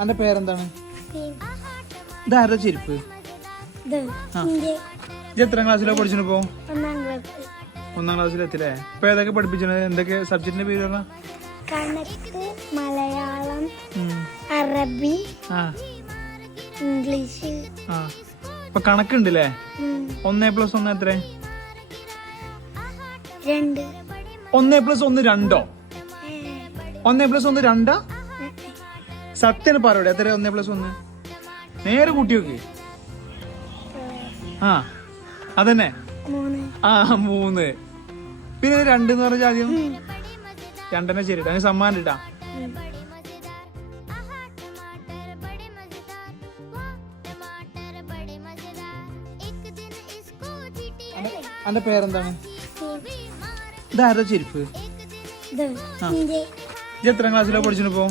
അന്റെ പേരെന്താണ്? ഇതാരുടെ ചെരുപ്പ്? എത്രാം ക്ലാസ്സിലോ പഠിച്ചിപ്പോ? 1ാം ക്ലാസ്സിലെത്തില്ലേ? ഇപ്പൊ ഏതൊക്കെ പഠിപ്പിച്ചത്? എന്തൊക്കെ സബ്ജക്റ്റിന്റെ പേര് പറഞ്ഞ? കണക്ക്, മലയാളം, അറബി, ഇംഗ്ലീഷ്. ഇപ്പൊ കണക്കുണ്ടല്ലേ? 1+1 എത്ര? 2. 1+1 2? 1+1 2? സത്യം പറയൂടെ എത്ര? 1+1 നേരെ കൂട്ടി നോക്ക്. അതന്നെ 3. പിന്നെ 2 എന്ന് പറഞ്ഞ ആദ്യം 2 ശരിട്ടാ. അതിന് സമ്മാനം ഇട്ടാ. അന്റെ പേരെന്താണ്? ഇതാരുടെ ചെരുപ്പ്? എത്രാം ക്ലാസ്സിലോ പഠിച്ചിപ്പോ?